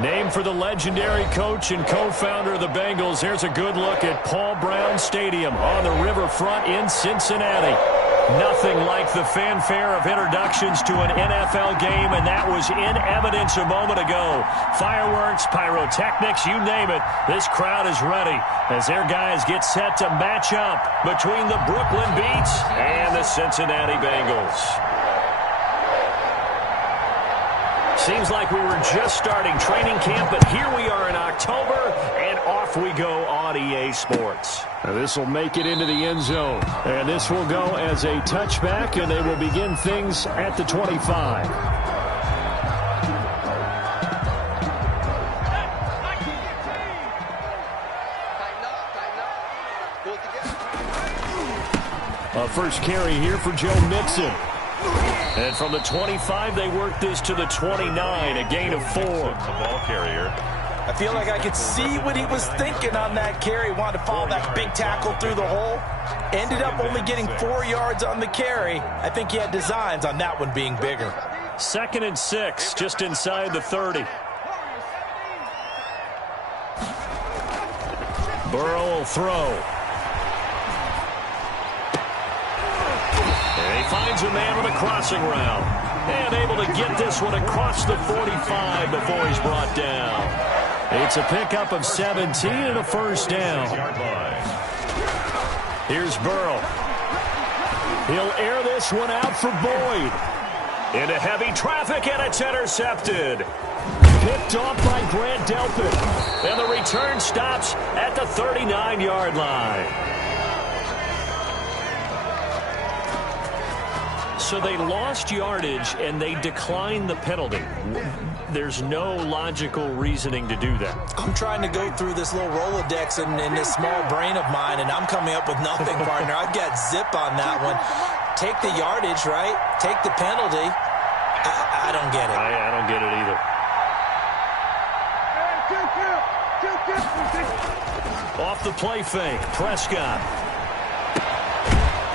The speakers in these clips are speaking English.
Named for the legendary coach and co-founder of the Bengals, here's a good look at Paul Brown Stadium on the riverfront in Cincinnati. Nothing like the fanfare of introductions to an NFL game, and that was in evidence a moment ago. Fireworks, pyrotechnics, you name it. This crowd is ready as their guys get set to match up between the Brooklyn Beats and the Cincinnati Bengals. Seems like we were just starting training camp, but here we are in October, and off we go on EA Sports. This will make it into the end zone, and this will go as a touchback, and they will begin things at the 25. A first carry here for Joe Mixon. And from the 25, they work this to the 29, a gain of 4. The ball carrier. I feel like I could see what he was thinking on that carry. Wanted to follow that big tackle through the hole. Ended up only getting 4 yards on the carry. I think he had designs on that one being bigger. 2nd and 6, just inside the 30. Burrow will throw. And he finds a man with a crossing route. And able to get this one across the 45 before he's brought down. It's a pickup of 17 and a first down. Here's Burrow. He'll air this one out for Boyd. Into heavy traffic, and it's intercepted. Picked off by Grant Delpit. And the return stops at the 39-yard line. So they lost yardage, and they declined the penalty. There's no logical reasoning to do that. I'm trying to go through this little Rolodex in this small brain of mine, and I'm coming up with nothing, partner. I've got zip on that one. Take the yardage, right? Take the penalty. I don't get it. I don't get it either. Off the play fake, Prescott.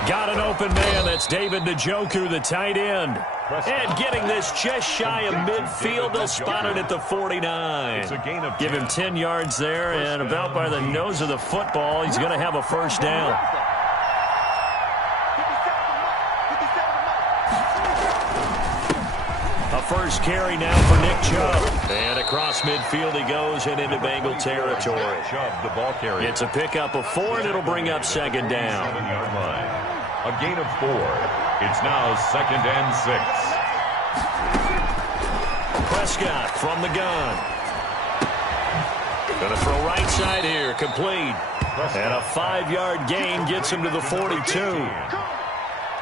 Got an open man. That's David Njoku, the tight end. And getting this just shy of midfield. They'll spot it at the 49. Give him 10 yards there, and about by the nose of the football, he's going to have a first down. A first carry now for Nick Chubb. And across midfield he goes and into Bengal territory. It's a pickup of 4, and it'll bring up 2nd down. 7-yard line. A gain of 4. It's now 2nd and 6. Prescott from the gun. Going to throw right side here. Complete. And a 5-yard gain gets him to the 42.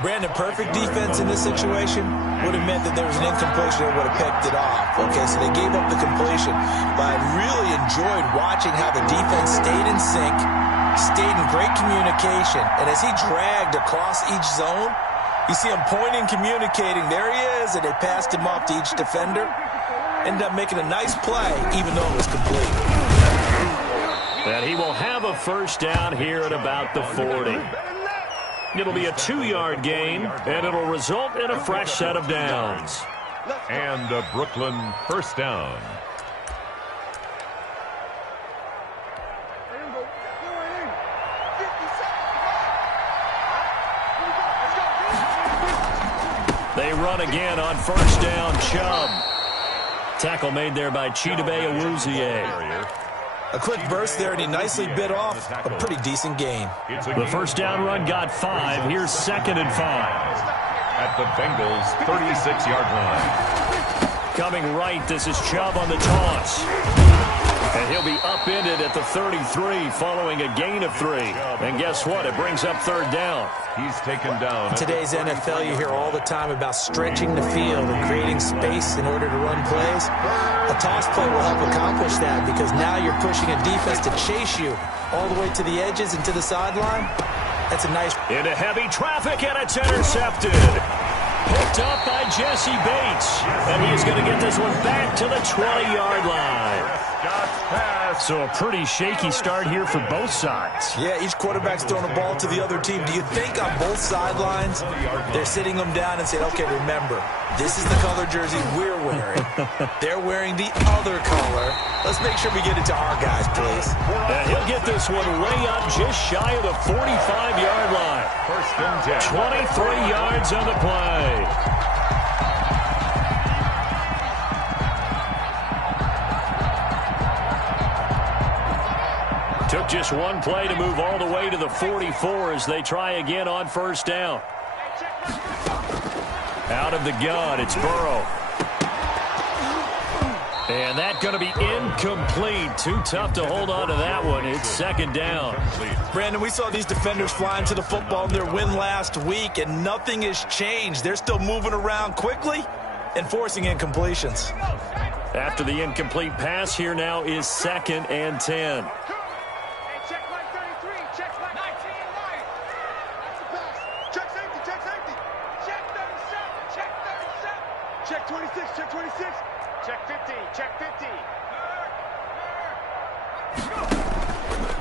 Brandon, perfect defense in this situation would have meant that there was an incompletion that would have picked it off. Okay, so they gave up the completion. But I really enjoyed watching how the defense stayed in sync, stayed in great communication. And as he dragged across each zone, you see him pointing, communicating. There he is, and they passed him off to each defender. Ended up making a nice play, even though it was complete. And he will have a first down here at about the 40. It'll be a 2-yard gain, and it'll result in a fresh set of downs. And a Brooklyn first down. They run again on first down. Chubb. Tackle made there by Chidobe Awuzie. A quick burst there, and he nicely bit off a pretty decent gain. The first down run got 5. Here's 2nd and 5. At the Bengals' 36-yard line. Coming right, this is Chubb on the toss. And he'll be upended at the 33 following a gain of 3. And guess what? It brings up 3rd down. He's taken down. In today's NFL, you hear all the time about stretching the field and creating space in order to run plays. A toss play will help accomplish that because now you're pushing a defense to chase you all the way to the edges and to the sideline. That's a nice... Into heavy traffic, and it's intercepted. Picked up by Jesse Bates. And he's going to get this one back to the 20-yard line. So a pretty shaky start here for both sides. Yeah, each quarterback's throwing the ball to the other team. Do you think on both sidelines they're sitting them down and saying, okay, remember, this is the color jersey we're wearing. They're wearing the other color. Let's make sure we get it to our guys, please. And he'll get this one way up just shy of the 45-yard line. 23 yards on the play. Took just one play to move all the way to the 44 as they try again on first down. Out of the gun, it's Burrow. And that's going to be incomplete. Too tough to hold on to that one. It's second down. Brandon, we saw these defenders flying to the football in their win last week, and nothing has changed. They're still moving around quickly and forcing incompletions. After the incomplete pass, here now is 2nd and 10. Check 26, check 26. Check 50, check 50.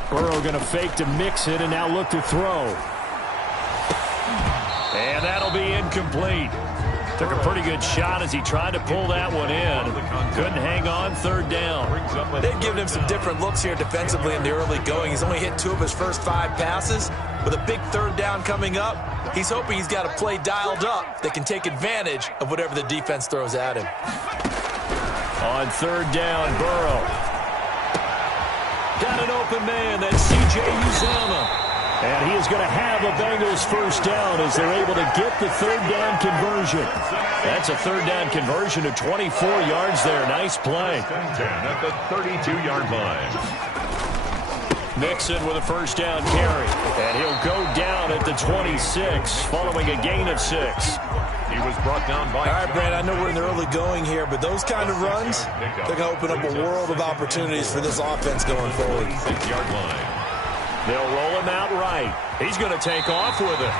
Burrow going to fake to mix it and now look to throw. And that'll be incomplete. Took a pretty good shot as he tried to pull that one in. Couldn't hang on, third down. They've given him some different looks here defensively in the early going. He's only hit 2 of his first 5 passes. With a big third down coming up, he's hoping he's got a play dialed up that can take advantage of whatever the defense throws at him. On third down, Burrow. Got an open man, that's C.J. Uzomah. And he is going to have a Bengals first down as they're able to get the third down conversion. That's a third down conversion of 24 yards there. Nice play. 10 at the 32-yard line. Mixon with a first down carry. And he'll go down at the 26 following a gain of 6. He was brought down by... All right, Brad, I know we're in the early going here, but those kind of runs, they're going to open up a world of opportunities for this offense going forward. 6-yard line. They'll roll him out right. He's going to take off with it.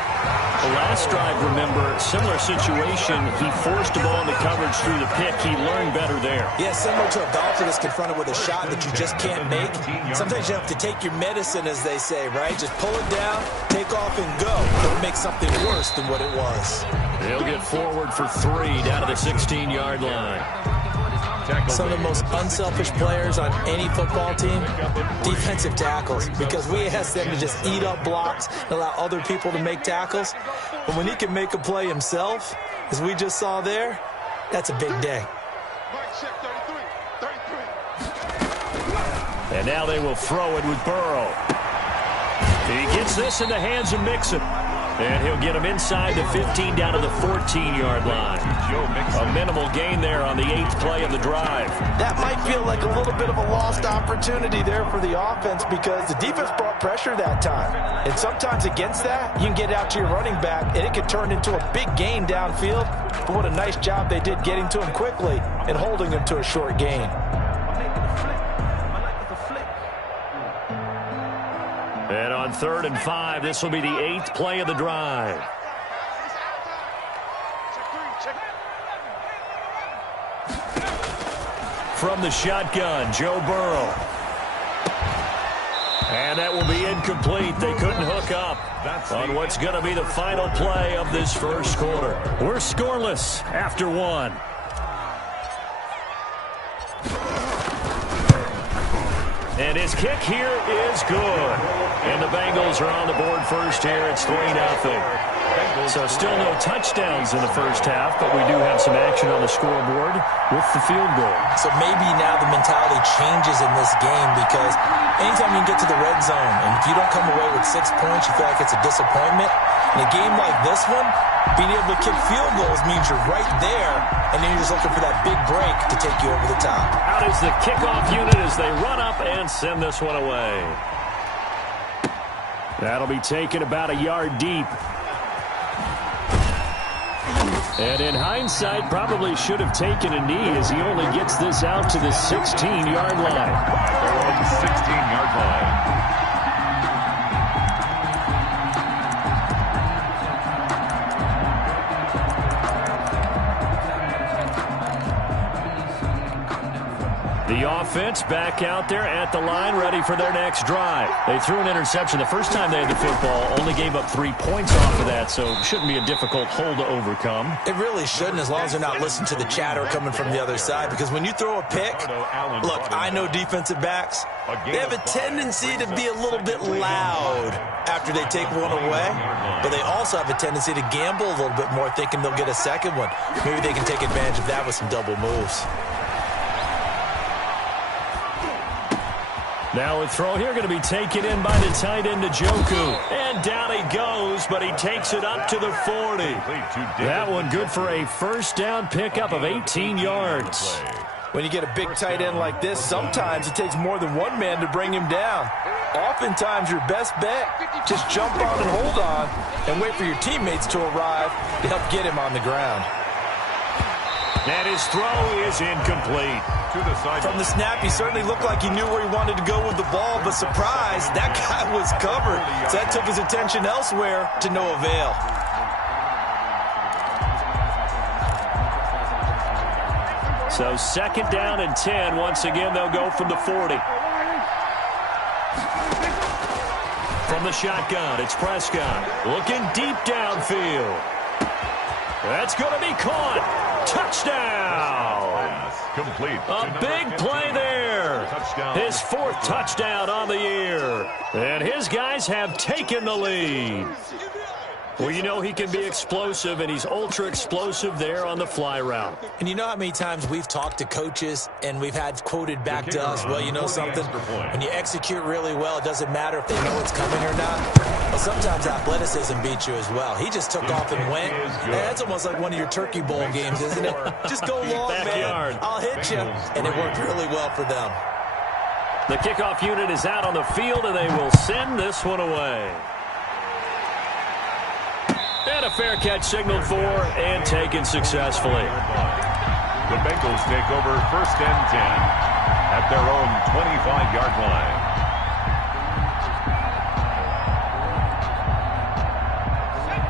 The last drive, remember, similar situation. He forced the ball into coverage through the pick. He learned better there. Yeah, similar to a golfer that's confronted with a shot that you just can't make. Sometimes you have to take your medicine, as they say, right? Just pull it down, take off, and go. Don't make something worse than what it was. He'll get forward for 3 down to the 16-yard line. Some of the most unselfish players on any football team, defensive tackles, because we ask them to just eat up blocks and allow other people to make tackles. But when he can make a play himself, as we just saw there, that's a big day. And now they will throw it with Burrow. He gets this in the hands of Mixon. And he'll get him inside the 15 down to the 14-yard line. A minimal gain there on the 8th play of the drive. That might feel like a little bit of a lost opportunity there for the offense because the defense brought pressure that time. And sometimes against that, you can get out to your running back, and it can turn into a big gain downfield. But what a nice job they did getting to him quickly and holding him to a short gain. And on 3rd and 5, this will be the 8th play of the drive. From the shotgun, Joe Burrow. And that will be incomplete. They couldn't hook up on what's going to be the final play of this first quarter. We're scoreless after 1. And his kick here is good. And the Bengals are on the board first here. It's 3-0. So still no touchdowns in the first half, but we do have some action on the scoreboard with the field goal. So maybe now the mentality changes in this game because anytime you can get to the red zone, and if you don't come away with 6 points, you feel like it's a disappointment. In a game like this one, being able to kick field goals means you're right there, and then you're just looking for that big break to take you over the top. Out is the kickoff unit as they run up and send this one away. That'll be taken about a yard deep. And in hindsight, probably should have taken a knee as he only gets this out to the 16-yard line. They're on the 16-yard line. The offense back out there at the line, ready for their next drive. They threw an interception the first time they had the football, only gave up 3 points off of that, so it shouldn't be a difficult hole to overcome. It really shouldn't, as long as they're not listening to the chatter coming from the other side, because when you throw a pick, look, I know defensive backs, they have a tendency to be a little bit loud after they take one away, but they also have a tendency to gamble a little bit more, thinking they'll get a second one. Maybe they can take advantage of that with some double moves. Now a throw here going to be taken in by the tight end Njoku. And down he goes, but he takes it up to the 40. That one good for a first down pickup of 18 yards. When you get a big tight end like this, sometimes it takes more than one man to bring him down. Oftentimes your best bet, just jump on and hold on and wait for your teammates to arrive to help get him on the ground. And his throw is incomplete. From the snap, he certainly looked like he knew where he wanted to go with the ball, but surprise, that guy was covered. So that took his attention elsewhere to no avail. So second down and 10. Once again, they'll go from the 40. From the shotgun, it's Prescott. Looking deep downfield. That's going to be caught. Touchdown! Complete. A big play there. His 4th touchdown on the year. And his guys have taken the lead. Well, you know he can be explosive, and he's ultra-explosive there on the fly route. And you know how many times we've talked to coaches and we've had quoted back to us, well, you know something? When you execute really well, it doesn't matter if they know it's coming or not. Well, sometimes athleticism beats you as well. He just took off and went. That's almost like one of your Turkey Bowl games, isn't it? Just go long, man. I'll hit you. And it worked really well for them. The kickoff unit is out on the field, and they will send this one away. And a fair catch signaled for and taken successfully. The Bengals take over first and 10 at their own 25-yard line.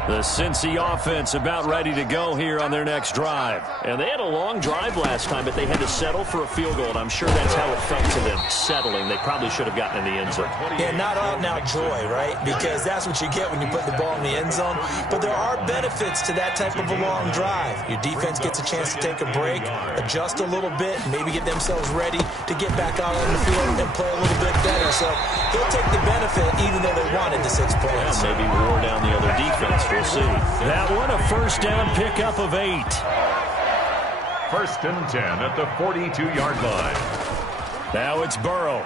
The Cincy offense about ready to go here on their next drive. And they had a long drive last time, but they had to settle for a field goal, and I'm sure that's how it felt to them, settling. They probably should have gotten in the end zone. Yeah, not out and out joy, right? Because that's what you get when you put the ball in the end zone. But there are benefits to that type of a long drive. Your defense gets a chance to take a break, adjust a little bit, maybe get themselves ready to get back out on the field and play a little bit better. So they'll take the benefit even though they wanted the 6 points. Yeah, maybe wore down the other defense. We'll see. That one a first down pickup of 8. First and 10 at the 42-yard line. Now it's Burrow.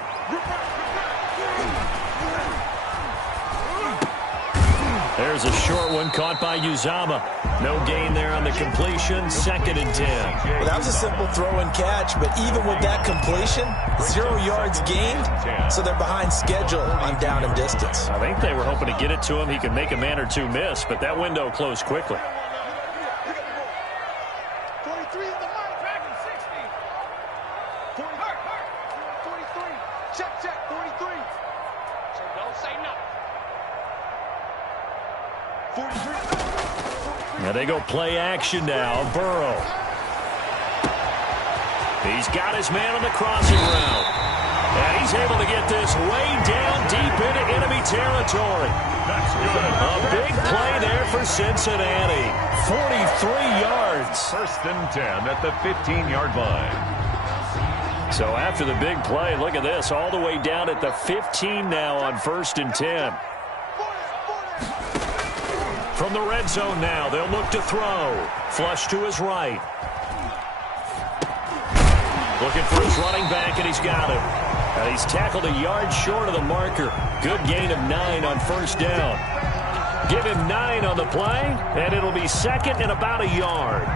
There's a short one caught by Uzama. No gain there on the completion. Second and 10. Well, that was a simple throw and catch, but even with that completion, 0 yards gained, so they're behind schedule on down and distance. I think they were hoping to get it to him. He could make a man or two miss, but that window closed quickly. 43 in the mark, dragon 60. 43. Check, 43. So don't say nothing. 43. Now they go play action now. Burrow. He's got his man on the crossing route. And he's able to get this way down deep into enemy territory. That's good. A big play there for Cincinnati. 43 yards. First and 10 at the 15-yard line. So after the big play, look at this. All the way down at the 15 now on first and 10. From the red zone now, they'll look to throw. Flush to his right. Looking for his running back, and he's got him. And he's tackled a yard short of the marker. Good gain of 9 on first down. Give him 9 on the play, and it'll be second and about a yard.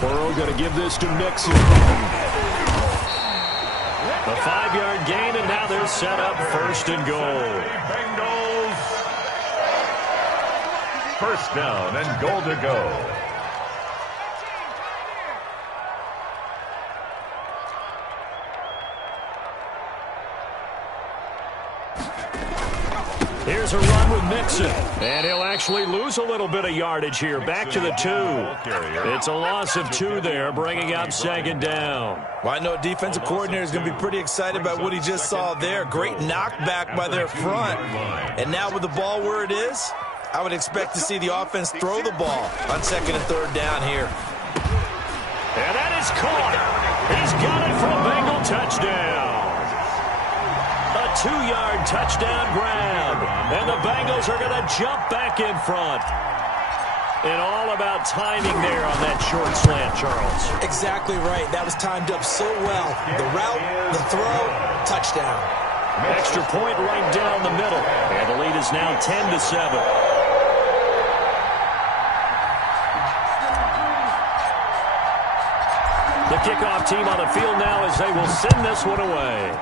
Burrow going to give this to Mixon. A 5-yard gain, and now they're set up first and goal. Bengals. First down and goal to go. Here's a run with Mixon. And he'll actually lose a little bit of yardage here. Back to the 2. It's a loss of 2 there, bringing up 2nd down. Well, I know defensive coordinator is going to be pretty excited about what he just saw there. Great knockback by their front. And now with the ball where it is, I would expect to see the offense throw the ball on 2nd and 3rd down here. And that is caught. He's got it for a Bengal touchdown. A 2-yard touchdown grab. And the Bengals are going to jump back in front. And all about timing there on that short slant, Charles. Exactly right. That was timed up so well. The route, the throw, touchdown. Extra point right down the middle. And the lead is now 10-7. The kickoff team on the field now as they will send this one away.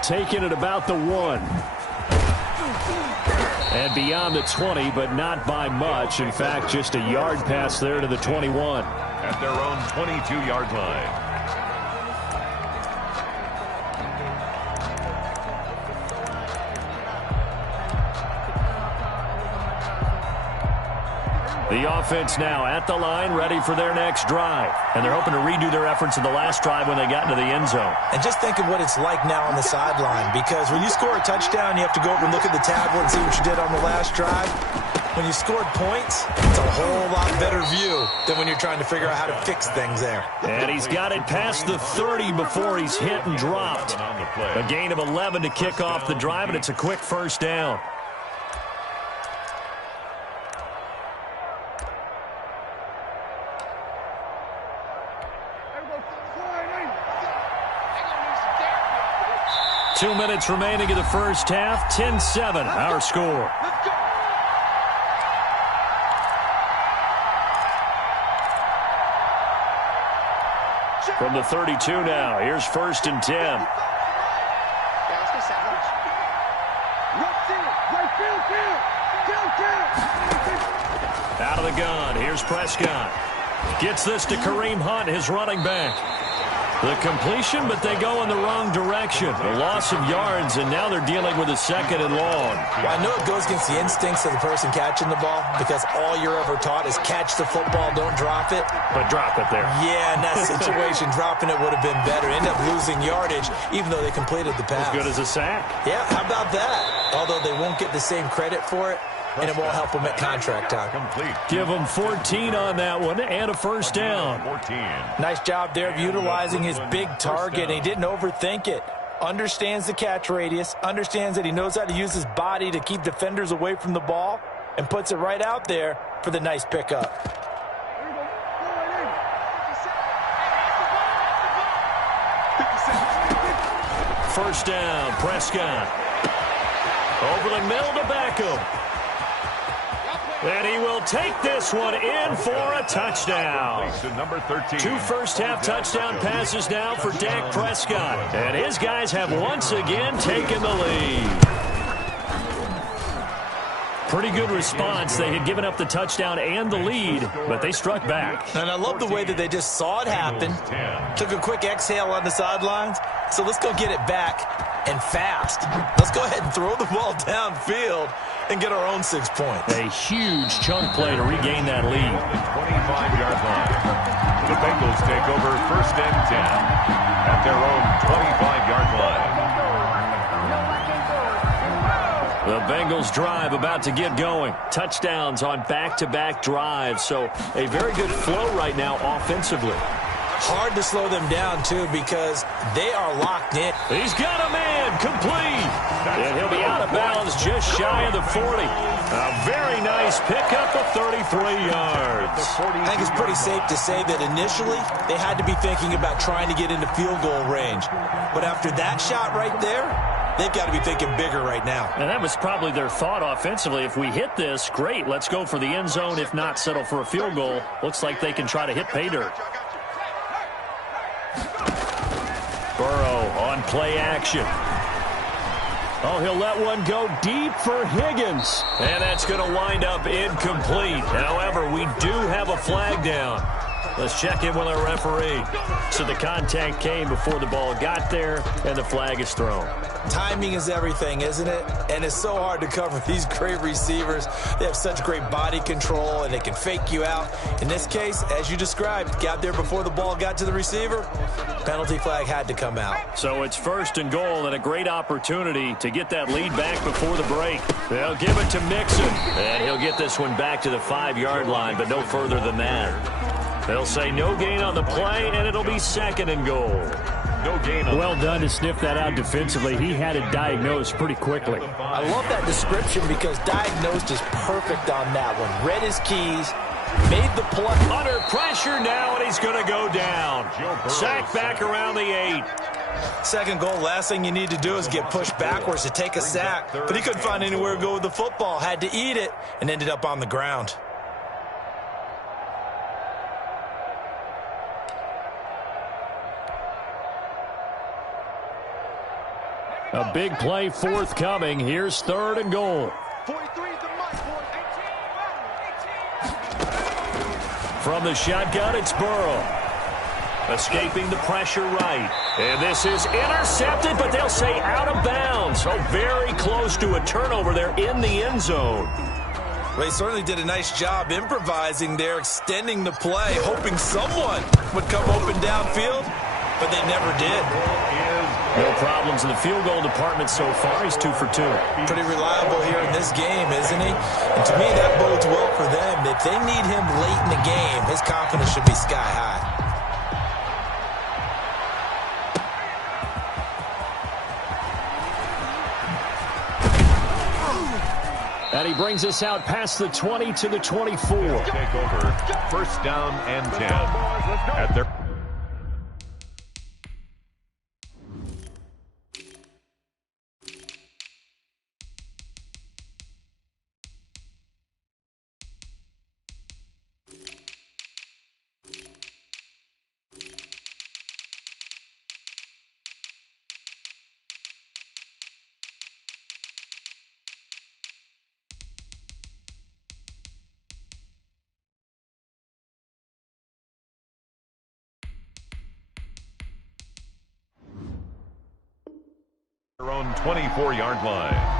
Taking it about the 1. And beyond the 20, but not by much. In fact, just a yard pass there to the 21. At their own 22-yard line. The offense now at the line, ready for their next drive. And they're hoping to redo their efforts in the last drive when they got into the end zone. And just think of what it's like now on the sideline, because when you score a touchdown, you have to go over and look at the tablet and see what you did on the last drive. When you scored points, it's a whole lot better view than when you're trying to figure out how to fix things there. And he's got it past the 30 before he's hit and dropped. A gain of 11 to kick off the drive, and it's a quick first down. Two minutes remaining in the first half. 10-7, our score. From the 32 now, here's 1st and 10. Out of the gun, here's Prescott. Gets this to Kareem Hunt, his running back. The completion, but they go in the wrong direction. A loss of yards, and now they're dealing with a 2nd and long. Well, I know it goes against the instincts of the person catching the ball, because all you're ever taught is catch the football, don't drop it. But drop it there. Yeah, in that situation, dropping it would have been better. End up losing yardage, even though they completed the pass. As good as a sack. Yeah, how about that? Although they won't get the same credit for it, and it won't help them at contract time. Complete. Give them 14 on that one and a first down. 14. Nice job there of utilizing his big target, and he didn't overthink it. Understands the catch radius, understands that he knows how to use his body to keep defenders away from the ball, and puts it right out there for the nice pickup. First down, Prescott. Over the middle to Beckham. And he will take this one in for a touchdown. Number 13. 2 first-half touchdown passes now for Dak Prescott. And his guys have once again taken the lead. Pretty good response. They had given up the touchdown and the lead, but they struck back. And I love the way that they just saw it happen. Took a quick exhale on the sidelines. So let's go get it back and fast. Let's go ahead and throw the ball downfield and get our own 6 points. A huge chunk play to regain that lead. 25-yard line. The Bengals take over 1st and 10 at their own 25-yard line. The Bengals drive about to get going. Touchdowns on back-to-back drives. So a very good flow right now offensively. Hard to slow them down, too, because they are locked in. He's got a man complete. And he'll be out of bounds just shy of the 40. A very nice pickup of 33 yards. I think it's pretty safe to say that initially they had to be thinking about trying to get into field goal range. But after that shot right there, they've got to be thinking bigger right now. And that was probably their thought offensively. If we hit this, great. Let's go for the end zone. If not, settle for a field goal. Looks like they can try to hit pay dirt. Burrow on play action. Oh, he'll let one go deep for Higgins. And that's going to wind up incomplete. However, we do have a flag down. Let's check in with our referee. So the contact came before the ball got there, and the flag is thrown. Timing is everything, isn't it? And it's so hard to cover these great receivers. They have such great body control, and they can fake you out. In this case, as you described, got there before the ball got to the receiver. Penalty flag had to come out. So it's 1st and goal, and a great opportunity to get that lead back before the break. They'll give it to Mixon, and he'll get this one back to the 5-yard line, but no further than that. They'll say no gain on the play, and it'll be 2nd and goal. No gain on Well done to sniff that out defensively. He had it diagnosed pretty quickly. I love that description because diagnosed is perfect on that one. Read his keys, made the play. Under pressure now, and he's going to go down. Sack back around the 8. 2nd goal, last thing you need to do is get pushed backwards to take a sack. But he couldn't find anywhere to go with the football, had to eat it, and ended up on the ground. A big play forthcoming. Here's 3rd and goal. 43 is the mark, boy. 18. From the shotgun, it's Burrow. Escaping the pressure right. And this is intercepted, but they'll say out of bounds. So very close to a turnover there in the end zone. Well, he certainly did a nice job improvising there, extending the play, hoping someone would come open downfield, but they never did. No problems in the field goal department so far. He's 2 for 2. Pretty reliable here in this game, isn't he? And to me, that bodes well for them. If they need him late in the game, his confidence should be sky high. And he brings us out past the 20 to the 24. Take over. 1st down and 10. At their own 24-yard line.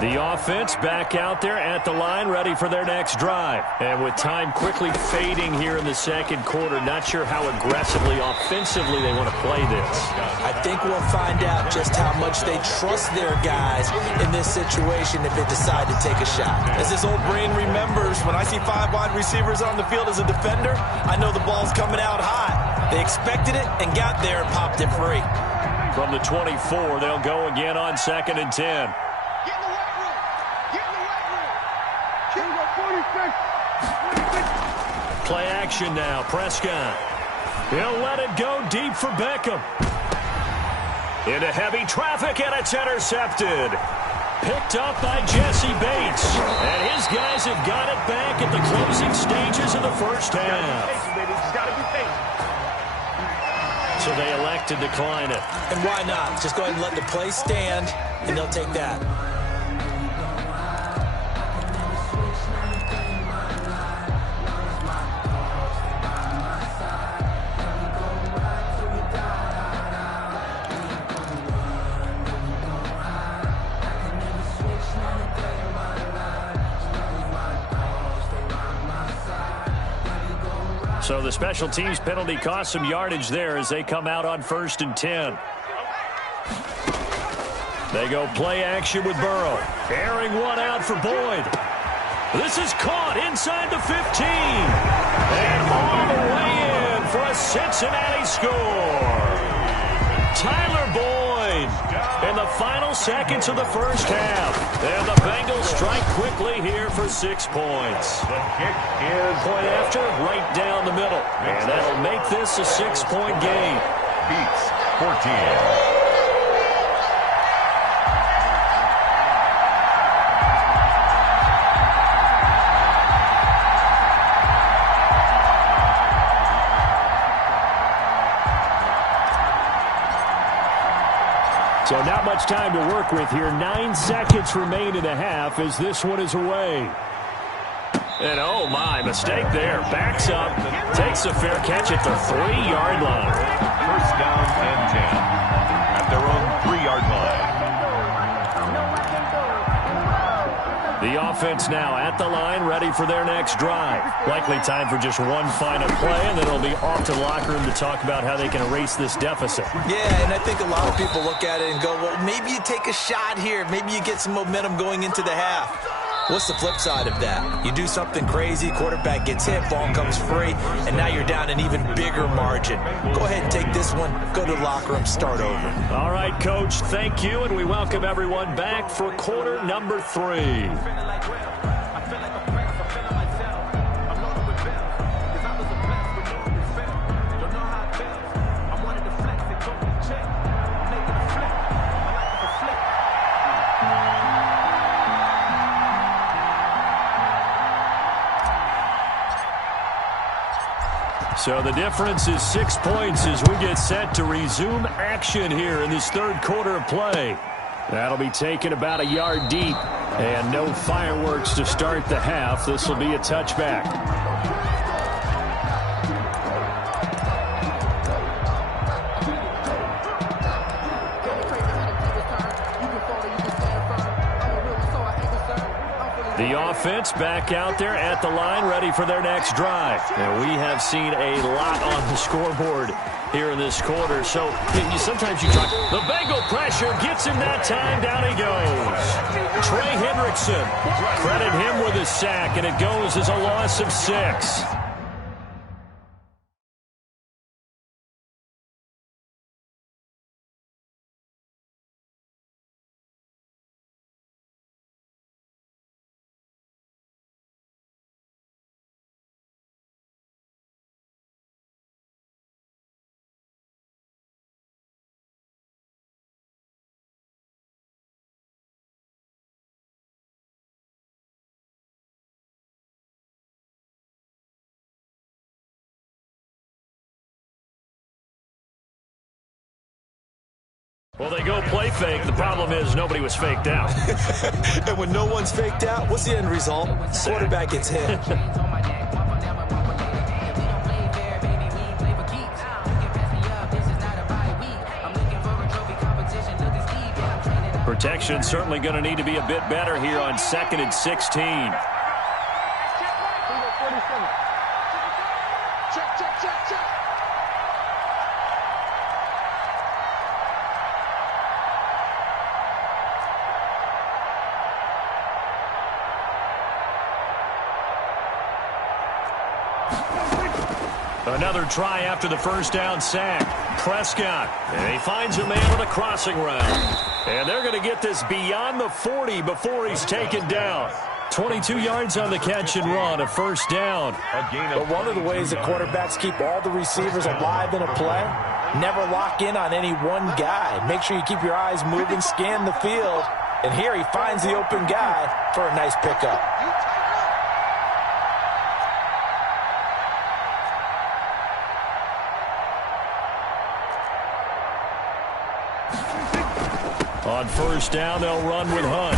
The offense back out there at the line, ready for their next drive. And with time quickly fading here in the 2nd quarter, not sure how aggressively, offensively they want to play this. I think we'll find out just how much they trust their guys in this situation if they decide to take a shot. As this old brain remembers, when I see 5 wide receivers on the field as a defender, I know the ball's coming out hot. They expected it and got there and popped it free. From the 24, they'll go again on 2nd and 10. Play action now, Prescott. He'll let it go deep for Beckham. Into heavy traffic, and it's intercepted. Picked up by Jesse Bates. And his guys have got it back at the closing stages of the 1st half. So they elect to decline it. And why not? Just go ahead and let the play stand, and they'll take that. So the special teams penalty cost some yardage there as they come out on 1st and 10. They go play action with Burrow. Airing one out for Boyd. This is caught inside the 15. And all the way in for a Cincinnati score. Tyler Boyd in the final seconds of the 1st half. And the Bengals strike quickly here for 6 points. The kick is Point after, right down the middle. And that'll make this a 6-point game. Beats 14. So not much time to work with here. 9 seconds remain in the half as this one is away. And oh my, mistake there. Backs up, takes a fair catch at the 3-yard line. First down and 10 at their own 3-yard line. The offense now at the line, ready for their next drive. Likely time for just one final play, and then it'll be off to the locker room to talk about how they can erase this deficit. Yeah, and I think a lot of people look at it and go, well, maybe you take a shot here. Maybe you get some momentum going into the half. What's the flip side of that? You do something crazy, quarterback gets hit, ball comes free, and now you're down an even bigger margin. Go ahead and take this one, go to the locker room, start over. All right, Coach, thank you, and we welcome everyone back for quarter number 3. So the difference is 6 points as we get set to resume action here in this third quarter of play. That'll be taken about a yard deep, and no fireworks to start the half. This will be a touchback. The offense back out there at the line, ready for their next drive. And we have seen a lot on the scoreboard here in this quarter. So sometimes you talk, the Bengal pressure gets him that time. Down he goes. Trey Hendrickson, credit him with a sack, and it goes as a loss of 6. Well, they go play fake. The problem is nobody was faked out. And when no one's faked out, what's the end result? Quarterback gets hit. Protection certainly going to need to be a bit better here on 2nd and 16. Check. Another try after the first down sack. Prescott, and he finds a man on a crossing route. And they're going to get this beyond the 40 before he's taken down. 22 yards on the catch and run, a first down. But one of the ways that quarterbacks keep all the receivers alive in a play, never lock in on any one guy. Make sure you keep your eyes moving, scan the field. And here he finds the open guy for a nice pickup. On first down, they'll run with Hunt.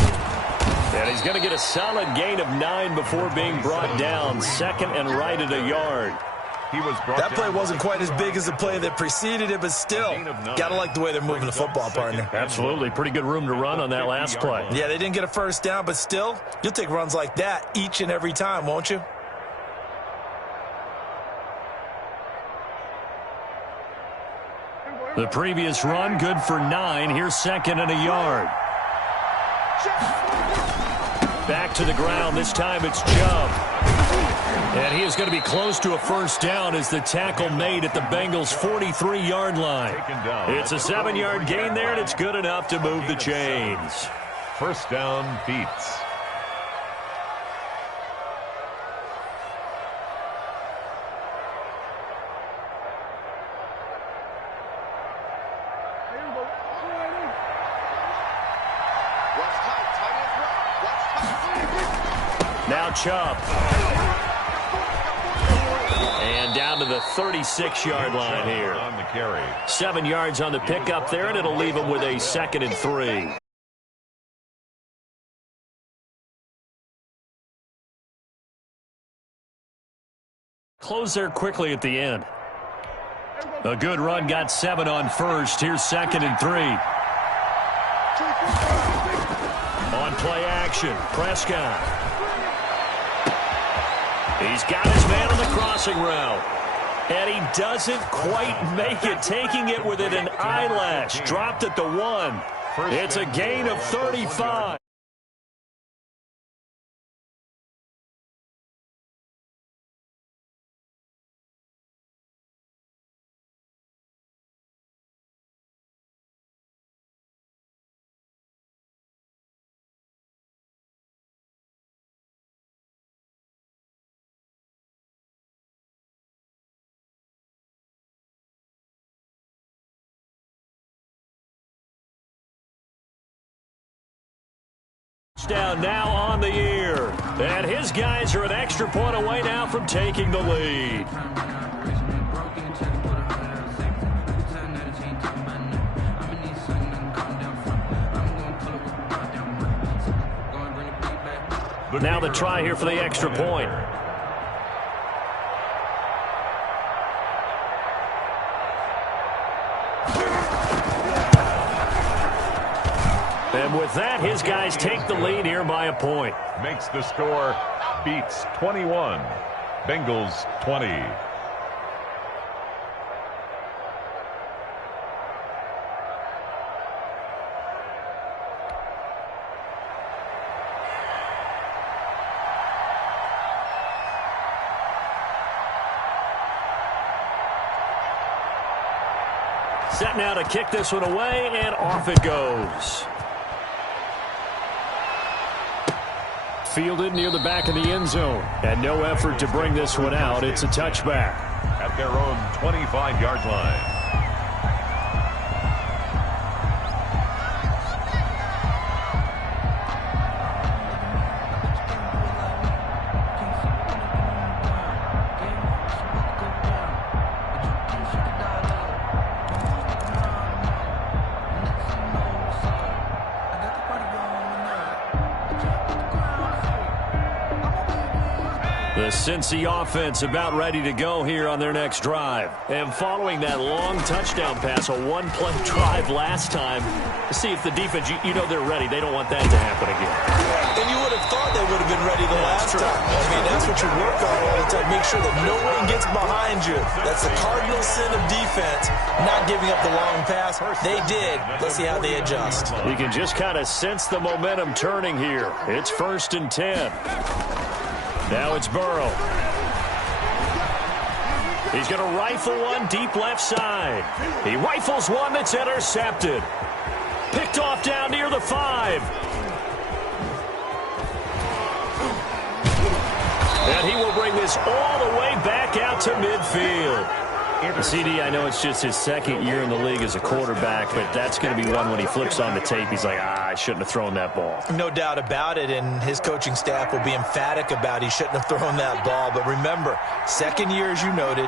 And he's going to get a solid gain of 9 before being brought down. 2nd and right at a yard. That play wasn't quite as big as the play that preceded it, but still, got to like the way they're moving the football, partner. Absolutely. Pretty good room to run on that last play. Yeah, they didn't get a first down, but still, you'll take runs like that each and every time, won't you? The previous run, good for 9. Here's 2nd and a yard. Back to the ground. This time it's Chubb. And he is going to be close to a first down as the tackle made at the Bengals' 43-yard line. It's a 7-yard gain there, and it's good enough to move the chains. First down beats. Now Chubb. And down to the 36-yard line here. On the carry. 7 yards on the pickup there, and it'll leave them with a 2nd and 3. Close there quickly at the end. A good run, got 7 on first. Here's 2nd and 3. On play action, Prescott. He's got his man on the crossing route. And he doesn't quite make it, taking it within an eyelash. Dropped at the 1. It's a gain of 35. Down now on the year. And his guys are an extra point away now from taking the lead. Now the try here for the extra point. And with that, his guys take the lead here by a point. Makes the score, beats 21. Bengals 20. Set now to kick this one away, and off it goes. Fielded near the back of the end zone. And no effort to bring this one out. It's a touchback. At their own 25-yard line. The Cincy offense about ready to go here on their next drive. And following that long touchdown pass, a one-play drive last time, see if the defense, you know they're ready. They don't want that to happen again. And you would have thought they would have been ready the last time. I mean, that's what you work on all the time. Make sure that no one gets behind you. That's the cardinal sin of defense, not giving up the long pass. They did. Let's see how they adjust. You can just kind of sense the momentum turning here. It's 1st and 10. Now it's Burrow. He's going to rifle one deep left side. He rifles one that's intercepted. Picked off down near the 5. And he will bring this all the way back out to midfield. CD, I know it's just his 2nd year in the league as a quarterback, but that's going to be one when he flips on the tape. He's like, I shouldn't have thrown that ball. No doubt about it, and his coaching staff will be emphatic about he shouldn't have thrown that ball. But remember, 2nd year, as you noted,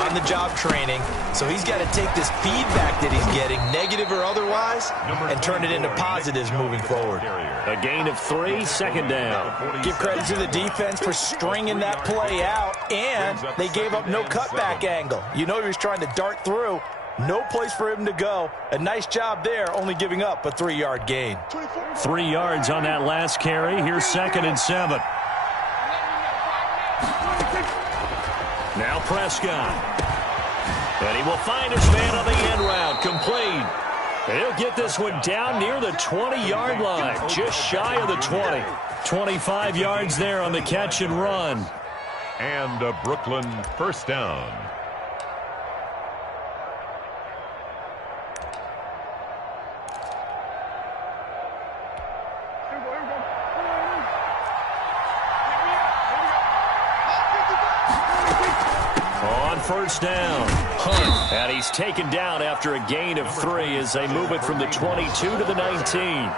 on-the-job training, so he's got to take this feedback that he's getting, negative or otherwise, and turn it into positives moving forward. A gain of 3, 2nd down. Give credit to the defense for stringing that play out, and they gave up no cutback angle. You know he was trying to dart through. No place for him to go. A nice job there, only giving up a 3-yard gain. 3 yards on that last carry. Here's 2nd and 7. Now Prescott. And he will find his man on the end route. Complete. He'll get this one down near the 20-yard line. Just shy of the 20. 25 yards there on the catch and run. And a Brooklyn 1st down. On 1st down, Hunt. And he's taken down after a gain of 3 as they move it from the 22 to the 19.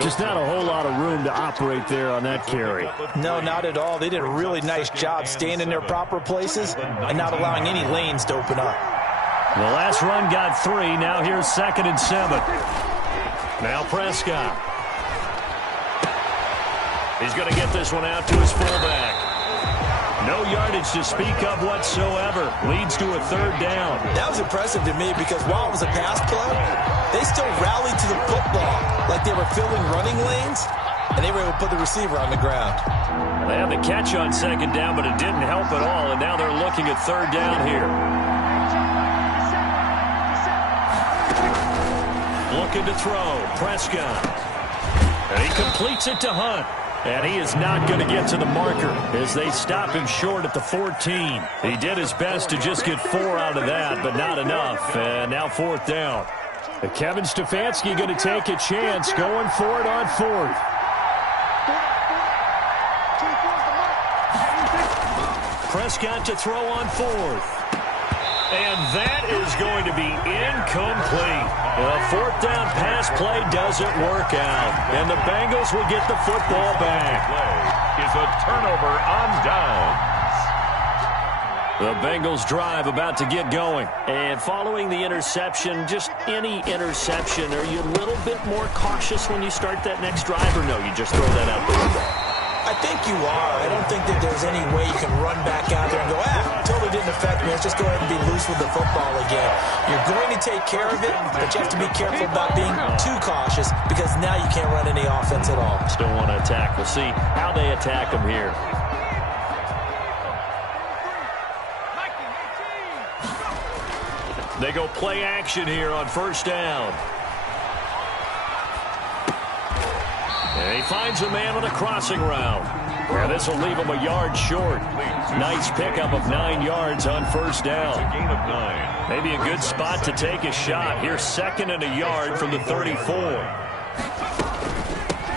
Just not a whole lot of room to operate there on that carry. No, not at all. They did a really nice job staying in their proper places and not allowing any lanes to open up. The last run got 3. Now here's 2nd and 7. Now Prescott. He's going to get this one out to his fullback. No yardage to speak of whatsoever. Leads to a 3rd down. That was impressive to me because while it was a pass play, they still rallied to the football like they were filling running lanes, and they were able to put the receiver on the ground. They had the catch on 2nd down, but it didn't help at all, and now they're looking at 3rd down here. Looking to throw. Prescott. And he completes it to Hunt. And he is not going to get to the marker as they stop him short at the 14. He did his best to just get 4 out of that, but not enough. And now 4th down. And Kevin Stefanski going to take a chance going for it on 4th. Prescott to throw on 4th. And that is going to be incomplete. The 4th down pass play doesn't work out. And the Bengals will get the football back. Is a turnover on downs. The Bengals drive about to get going. And following the interception, just any interception, are you a little bit more cautious when you start that next drive, or no, you just throw that out the window? I think you are. I don't think that there's any way you can run back out there and go, totally didn't affect me. Let's just go ahead and be loose with the football again. You're going to take care of it, but you have to be careful about being too cautious because now you can't run any offense at all. Still want to attack. We'll see how they attack them here. They go play action here on 1st down. And he finds a man on a crossing route. And this will leave him a yard short. Nice pickup of 9 yards on 1st down. A gain of 9. Maybe a good spot to take a shot. Here's 2nd and a yard from the 34.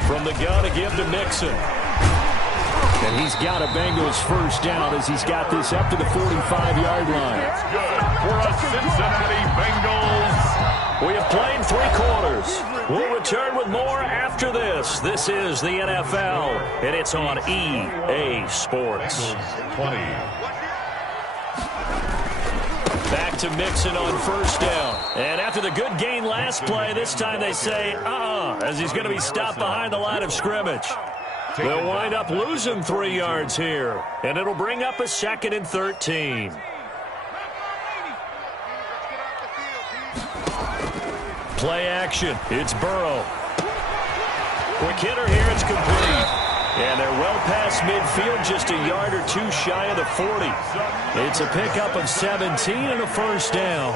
From the gun to give to Mixon. And he's got a Bengals 1st down as he's got this up to the 45-yard line. It's good for a Cincinnati Bengals. We have played 3 quarters. We'll return with more after this. This is the NFL, and it's on EA Sports. 20. Back to Mixon on 1st down. And after the good gain last play, this time they say, as he's going to be stopped behind the line of scrimmage. They'll wind up losing 3 yards here, and it'll bring up a 2nd and 13. Play action. It's Burrow. Quick hitter here. It's complete. And they're well past midfield, just a yard or 2 shy of the 40. It's a pickup of 17 and a 1st down.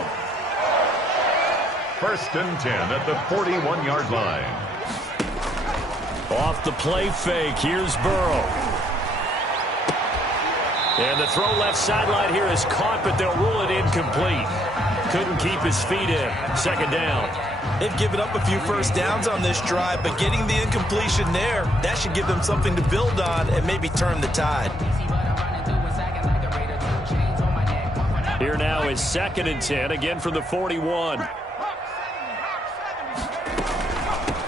1st and 10 at the 41-yard line. Off the play fake. Here's Burrow. And the throw left sideline here is caught, but they'll rule it incomplete. Couldn't keep his feet in. 2nd down. They've given up a few 1st downs on this drive, but getting the incompletion there, that should give them something to build on and maybe turn the tide. Here now is 2nd and 10, again from the 41.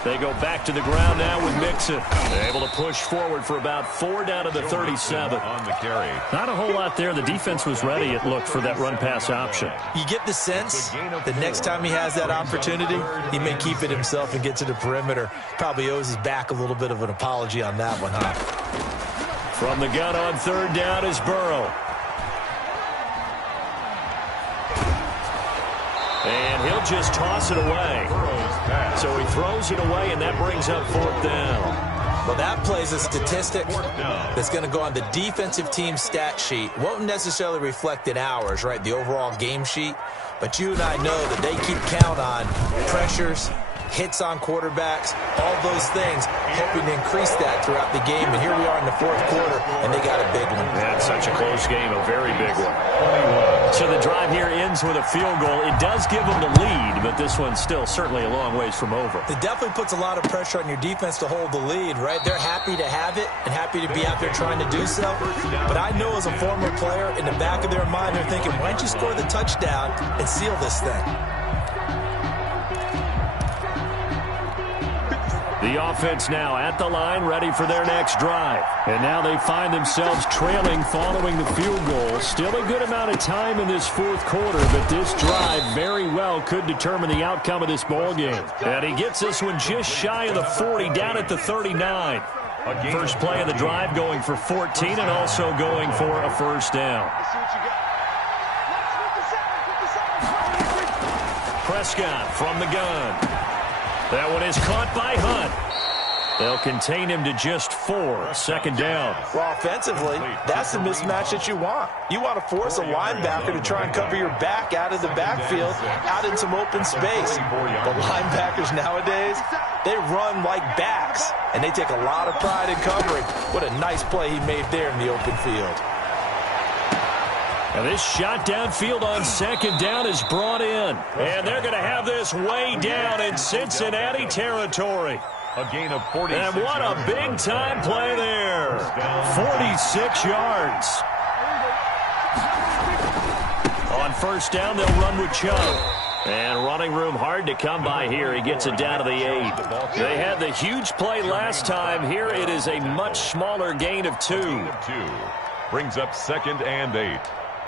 They go back to the ground now with Mixon. They're able to push forward for about 4 down to the 37. On the carry. Not a whole lot there. The defense was ready, it looked, for that run-pass option. You get the sense the next time he has that opportunity, he may keep it himself and get to the perimeter. Probably owes his back a little bit of an apology on that one, huh? From the gun on 3rd down is Burrow. And he'll just toss it away. So he throws it away, and that brings up 4th down. Well, that plays a statistic that's going to go on the defensive team stat sheet. Won't necessarily reflect in ours, right, the overall game sheet. But you and I know that they keep count on pressures, hits on quarterbacks, all those things, hoping to increase that throughout the game. And here we are in the 4th quarter, and they got a big one. That's such a close game, a very big one. So the drive here ends with a field goal. It does give them the lead, but this one's still certainly a long ways from over. It definitely puts a lot of pressure on your defense to hold the lead, right? They're happy to have it and happy to be out there trying to do so. But I know as a former player, in the back of their mind, they're thinking, why don't you score the touchdown and seal this thing? The offense now at the line, ready for their next drive. And now they find themselves trailing following the field goal. Still a good amount of time in this fourth quarter, but this drive very well could determine the outcome of this ball game. And he gets this one just shy of the 40, down at the 39. First play of the drive going for 14 and also going for a first down. Prescott from the gun. That one is caught by Hunt. They'll contain him to just 4. Second down. Well, offensively, that's the mismatch that you want. You want to force a linebacker to try and cover your back out of the backfield, out in some open space. The linebackers nowadays, they run like backs, and they take a lot of pride in covering. What a nice play he made there in the open field. And this shot downfield on second down is brought in. And they're going to have this way down in Cincinnati territory. A gain of 46. And what a big-time play there. 46 yards. On first down, they'll run with Chubb. And running room hard to come by here. He gets it down to the 8. They had the huge play last time. Here it is a much smaller gain of 2. Brings up 2nd and 8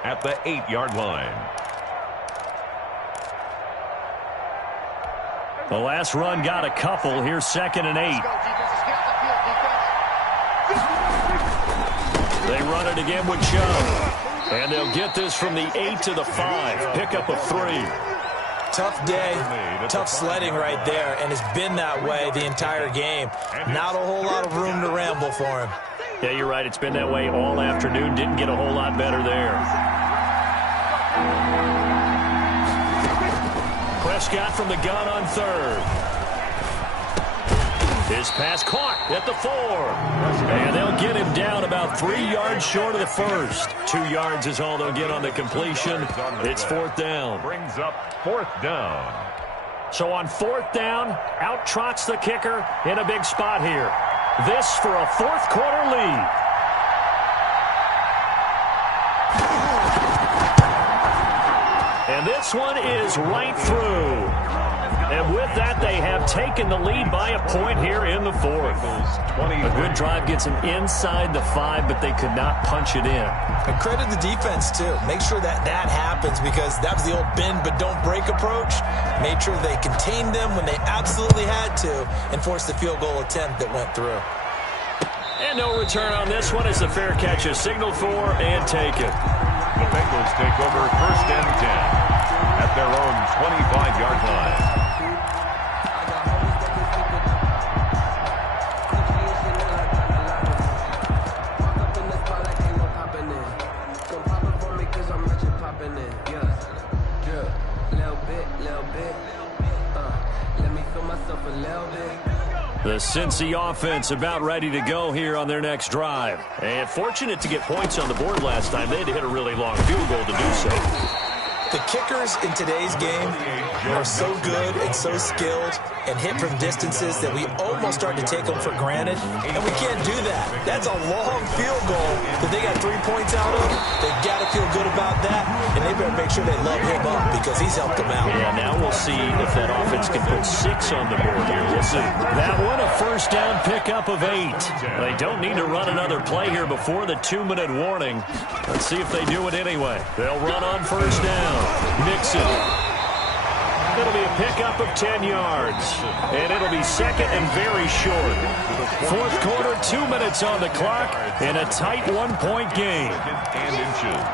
at the 8-yard line. The last run got a couple. Here's 2nd and 8. They run it again with Chubb. And they'll get this from the 8 to the 5. Pickup of 3. Tough day, tough sledding right there, and it's been that way the entire game. Not a whole lot of room to ramble for him. Yeah, you're right. It's been that way all afternoon. Didn't get a whole lot better there. Prescott from the gun on 3rd. His pass caught at the 4. And they'll get him down about 3 yards short of the first. 2 yards is all they'll get on the completion. It's 4th down. Brings up 4th down. So on 4th down, out trots the kicker in a big spot here. This for a fourth quarter lead. And this one is right through. And with that, they have taken the lead by a point here in the fourth. A good drive gets them inside the 5, but they could not punch it in. And credit the defense, too. Make sure that happens, because that was the old bend but don't break approach. Made sure they contained them when they absolutely had to and forced the field goal attempt that went through. And no return on this one as the fair catch is signaled for and taken. The Bengals take over 1st and 10 at their own 25-yard line. The Cincy offense about ready to go here on their next drive. And fortunate to get points on the board last time. They had to hit a really long field goal to do so. The kickers in today's game are so good and so skilled and hit from distances that we almost start to take them for granted, and we can't do that. That's a long field goal that they got 3 points out of. They've got to feel good about that, and they better make sure they love him up because he's helped them out. Yeah, now we'll see if that offense can put 6 on the board here. We'll see. That one, a first down pickup of 8. They don't need to run another play here before the 2-minute warning. Let's see if they do it anyway. They'll run on first down. Mixon. It'll be a pickup of 10 yards. And it'll be 2nd and very short. Fourth quarter, 2 minutes on the clock, and a tight 1-point game. 2nd and inches.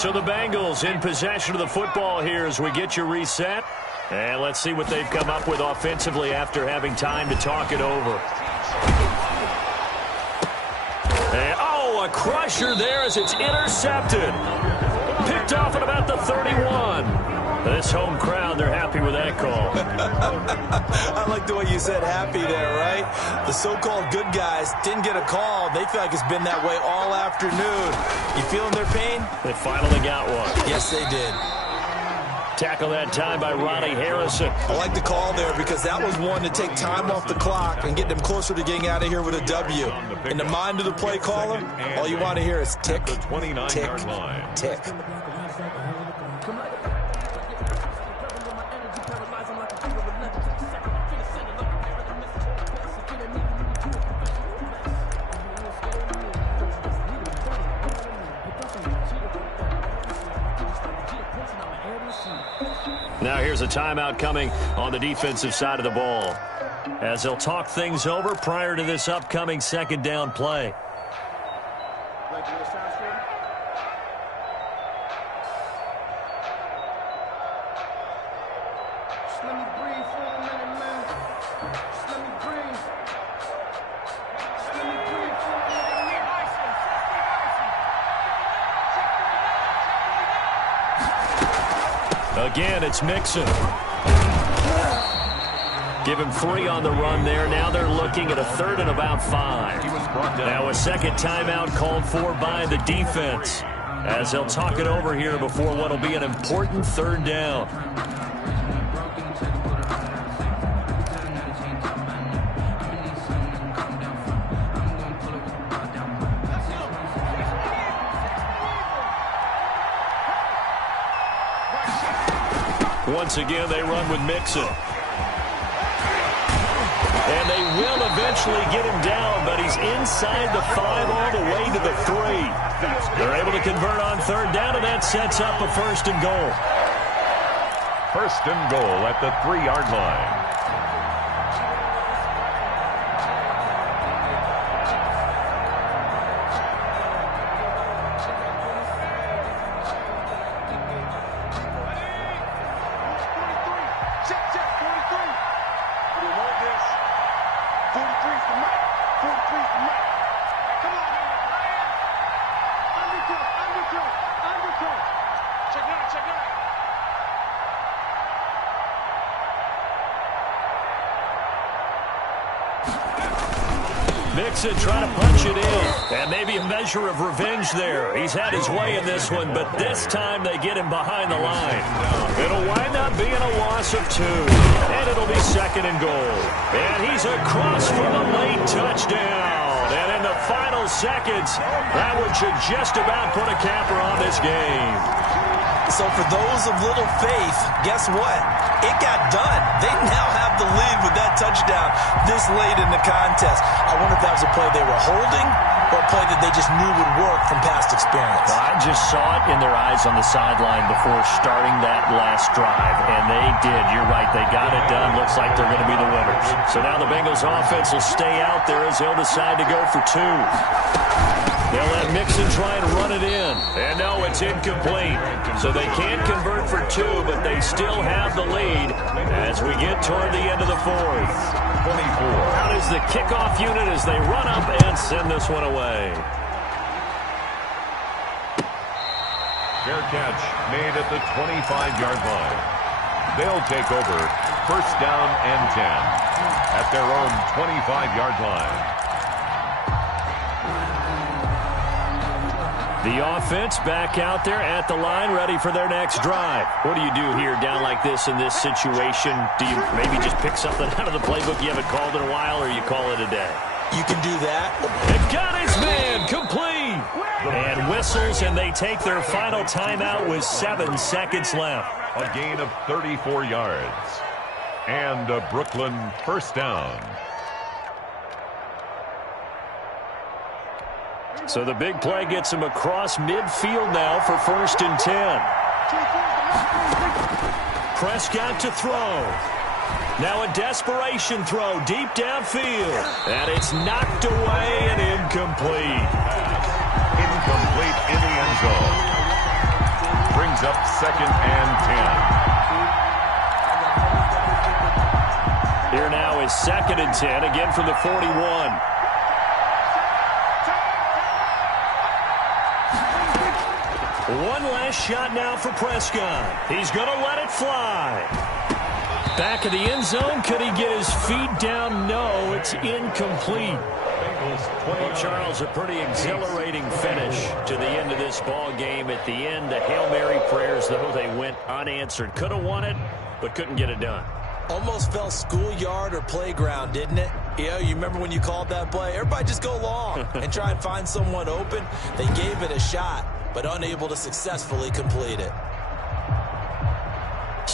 So the Bengals in possession of the football here as we get you reset. And let's see what they've come up with offensively after having time to talk it over. And, a crusher there as it's intercepted. Picked off at about the 31. This home crowd, they're happy with that call. I like the way you said happy there, right? The so-called good guys didn't get a call. They feel like it's been that way all afternoon. You feeling their pain? They finally got one. Yes, they did. Tackle that time by Ronnie Harrison. I like the call there because that was one to take time off the clock and get them closer to getting out of here with a W. In the mind of the play caller, all you want to hear is tick, tick, tick. Now here's a timeout coming on the defensive side of the ball, as they'll talk things over prior to this upcoming second down play. Again, it's Mixon. Give him 3 on the run there. Now they're looking at a 3rd and about 5. Now a second timeout called for by the defense, as they'll talk it over here before what will be an important 3rd down. Once again, they run with Mixon. And they will eventually get him down, but he's inside the 5 all the way to the 3. They're able to convert on 3rd down, and that sets up a 1st and goal. 1st and goal at the 3-yard line. Mixon trying to punch it in. And maybe a measure of revenge there. He's had his way in this one, but this time they get him behind the line. It'll wind up being a loss of 2. And it'll be 2nd and goal. And he's across for the late touchdown. And in the final seconds, that one should just about put a capper on this game. So for those of little faith, guess what? It got done. They now have the lead with that touchdown this late in the contest. I wonder if that was a play they were holding or a play that they just knew would work from past experience. Well, I just saw it in their eyes on the sideline before starting that last drive, and they did. You're right. They got it done. Looks like they're going to be the winners. So now the Bengals offense will stay out there as they'll decide to go for 2. They'll let Mixon try and run it in. And no, it's incomplete. So they can't convert for 2, but they still have the lead as we get toward the end of the 4th. 24. Out is the kickoff unit as they run up and send this one away. Fair catch made at the 25-yard line. They'll take over 1st down and 10 at their own 25-yard line. The offense back out there at the line, ready for their next drive. What do you do here down like this in this situation? Do you maybe just pick something out of the playbook you haven't called in a while, or you call it a day? You can do that. They've got his man, complete. And whistles, and they take their final timeout with 7 seconds left. A gain of 34 yards. And a Brooklyn 1st down. So the big play gets him across midfield now for 1st and 10. Prescott to throw. Now a desperation throw deep downfield. And it's knocked away and incomplete. Incomplete in the end zone. Brings up 2nd and 10. Here now is 2nd and 10, again from the 41. One last shot now for Prescott. He's going to let it fly. Back of the end zone. Could he get his feet down? No, it's incomplete. Well, Charles, a pretty exhilarating finish to the end of this ball game. At the end, the Hail Mary prayers, though, they went unanswered. Could have won it, but couldn't get it done. Almost felt schoolyard or playground, didn't it? Yeah, you remember when you called that play? Everybody just go long and try and find someone open. They gave it a shot, but unable to successfully complete it.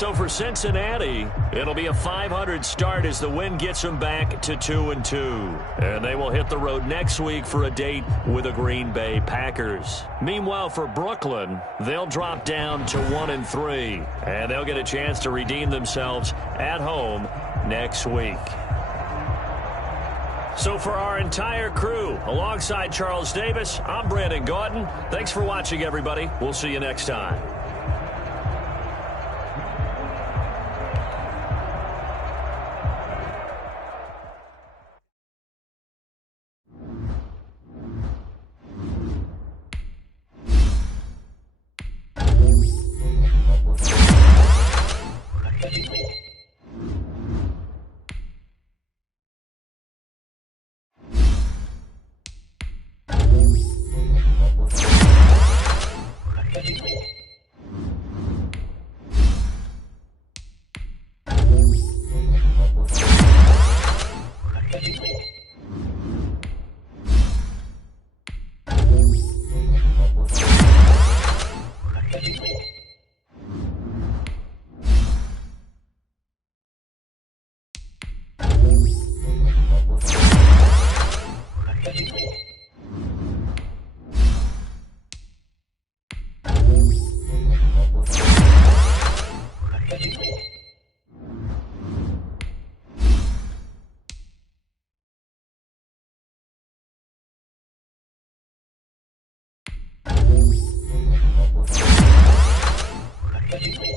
So for Cincinnati, it'll be a .500 start as the win gets them back to 2-2. And they will hit the road next week for a date with the Green Bay Packers. Meanwhile, for Brooklyn, they'll drop down to 1-3. And they'll get a chance to redeem themselves at home next week. So for our entire crew, alongside Charles Davis, I'm Brandon Gaudin. Thanks for watching, everybody. We'll see you next time. Thank you.